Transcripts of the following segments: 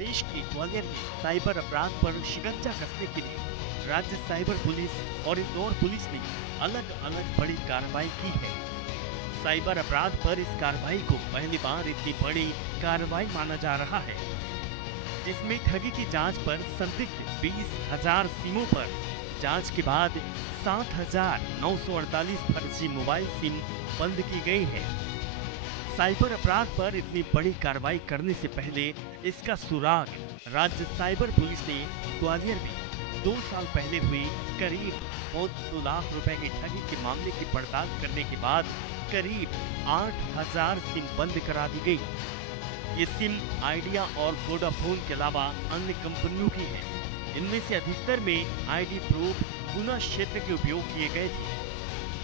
प्रदेश के ग्वालियर में साइबर अपराध पर शिकंजा कसने के लिए राज्य साइबर पुलिस और इंदौर पुलिस ने अलग अलग बड़ी कार्रवाई की है। साइबर अपराध पर इस कार्रवाई को पहली बार इतनी बड़ी कार्रवाई माना जा रहा है, जिसमें ठगी की जांच पर संदिग्ध 20,000 सिमों पर जांच के बाद 7,948 फर्जी मोबाइल सिम बंद की गई है। साइबर अपराध पर इतनी बड़ी कार्रवाई करने से पहले इसका सुराग राज्य साइबर पुलिस ने ग्वालियर में 2 साल पहले हुई करीब 2 लाख रुपए की ठगी के मामले की पड़ताल करने के बाद करीब 8,000 सिम बंद करा दी गई। ये सिम आइडिया और वोडाफोन के अलावा अन्य कंपनियों की है। इनमें से अधिकतर में आईडी प्रूफ गुना क्षेत्र के उपयोग किए गए थे।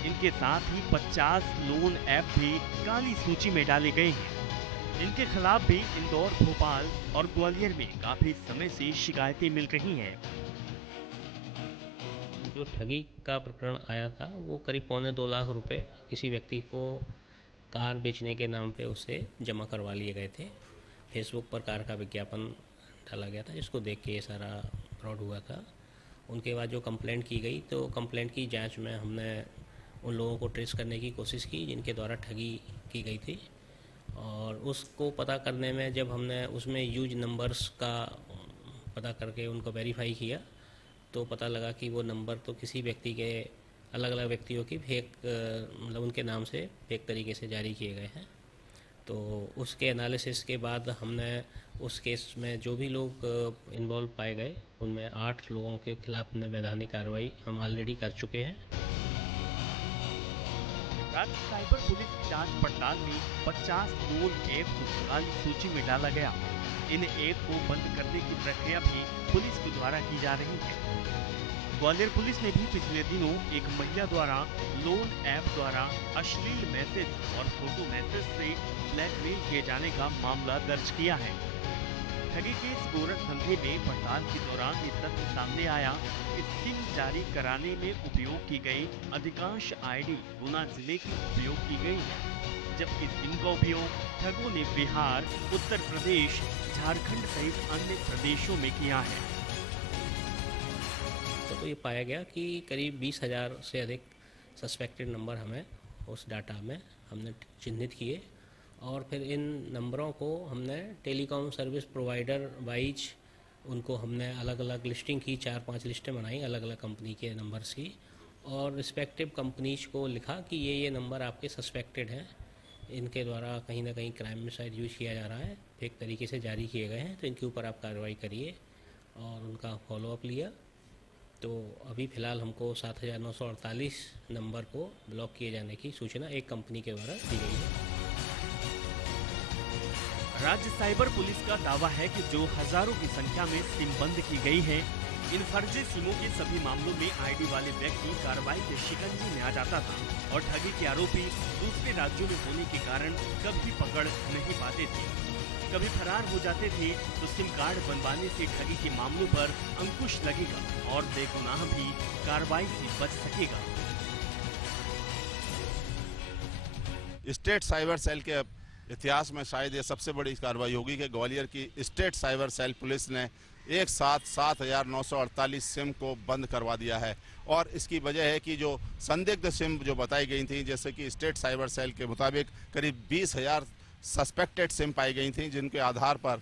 इनके साथ ही 50 लोन ऐप भी काली सूची में डाले गए हैं। इनके खिलाफ भी इंदौर, भोपाल और ग्वालियर में काफी समय से शिकायतें मिल रही हैं। जो ठगी का प्रकरण आया था वो करीब 2.25 लाख रुपए किसी व्यक्ति को कार बेचने के नाम पे उससे जमा करवा लिए गए थे। फेसबुक पर कार का विज्ञापन डाला गया था, जिसको देख के ये सारा फ्रॉड हुआ था। उनके बाद जो कंप्लेंट की गई, तो कंप्लेंट की जांच में हमने उन लोगों को ट्रेस करने की कोशिश की जिनके द्वारा ठगी की गई थी, और उसको पता करने में जब हमने उसमें यूज नंबर्स का पता करके उनको वेरीफाई किया, तो पता लगा कि वो नंबर तो किसी व्यक्ति के, अलग अलग व्यक्तियों की फेक, मतलब उनके नाम से फेक तरीके से जारी किए गए हैं। तो उसके एनालिसिस के बाद हमने उस केस में जो भी लोग इन्वॉल्व पाए गए, उनमें 8 लोगों के खिलाफ हमने वैधानिक कार्रवाई हम ऑलरेडी कर चुके हैं। राज्य साइबर पुलिस की जांच पड़ताल में 50 लोन ऐप को काली सूची में डाला गया। इन ऐप को बंद करने की प्रक्रिया भी पुलिस के द्वारा की जा रही है। ग्वालियर पुलिस ने भी पिछले दिनों एक महिला द्वारा लोन ऐप द्वारा अश्लील मैसेज और फोटो मैसेज से ब्लैकमेल किए जाने का मामला दर्ज किया है। ठगी के इस गोरख धंधे में पड़ताल के दौरान ये तथ्य सामने आया कि सिम जारी कराने में उपयोग की गई अधिकांश आईडी गुना जिले की उपयोग की गई है, जबकि सिम का उपयोग ठगों ने बिहार, उत्तर प्रदेश, झारखंड सहित अन्य प्रदेशों में किया है। तो ये पाया गया कि करीब 20,000 से अधिक सस्पेक्टेड नंबर हमें उस डाटा में हमने चिन्हित किए, और फिर इन नंबरों को हमने टेलीकॉम सर्विस प्रोवाइडर वाइज उनको हमने अलग अलग लिस्टिंग की, 4-5 लिस्टें बनाई अलग अलग कंपनी के नंबर्स की, और रिस्पेक्टिव कंपनीज को लिखा कि ये नंबर आपके सस्पेक्टेड हैं, इनके द्वारा कहीं ना कहीं क्राइम में शायद यूज किया जा रहा है, फेक तरीके से जारी किए गए हैं, तो इनके ऊपर आप कार्रवाई करिए, और उनका फॉलोअप लिया। तो अभी फ़िलहाल हमको 7,948 नंबर को ब्लॉक किए जाने की सूचना एक कंपनी के द्वारा दी गई है। राज्य साइबर पुलिस का दावा है कि जो हजारों की संख्या में सिम बंद की गई है, इन फर्जी सिमों के सभी मामलों में आईडी वाले व्यक्ति कार्रवाई के शिकंजे में आ जाता था और ठगी के आरोपी दूसरे राज्यों में होने के कारण कभी पकड़ नहीं पाते थे, कभी फरार हो जाते थे। तो सिम कार्ड बनवाने से ठगी के मामलों पर अंकुश लगेगा और बेगुनाह भी कार्रवाई से बच सकेगा। स्टेट साइबर सेल के इतिहास में शायद ये सबसे बड़ी कार्रवाई होगी कि ग्वालियर की स्टेट साइबर सेल पुलिस ने एक साथ 7,948 सिम को बंद करवा दिया है। और इसकी वजह है कि जो संदिग्ध सिम जो बताई गई थी, जैसे कि स्टेट साइबर सेल के मुताबिक करीब 20,000 सस्पेक्टेड सिम पाई गई थी, जिनके आधार पर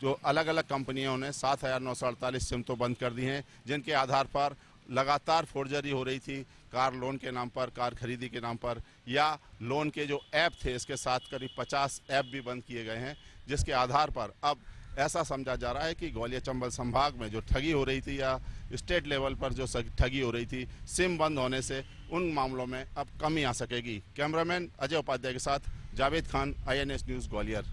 जो अलग अलग कंपनियों ने 7,948 सिम तो बंद कर दी हैं, जिनके आधार पर लगातार फोर्जरी हो रही थी, कार लोन के नाम पर, कार खरीदी के नाम पर, या लोन के जो ऐप थे इसके साथ करीब 50 ऐप भी बंद किए गए हैं, जिसके आधार पर अब ऐसा समझा जा रहा है कि ग्वालियर चंबल संभाग में जो ठगी हो रही थी या स्टेट लेवल पर जो ठगी हो रही थी, सिम बंद होने से उन मामलों में अब कमी आ सकेगी। कैमरामैन अजय उपाध्याय के साथ जावेद खान, INS न्यूज़ ग्वालियर।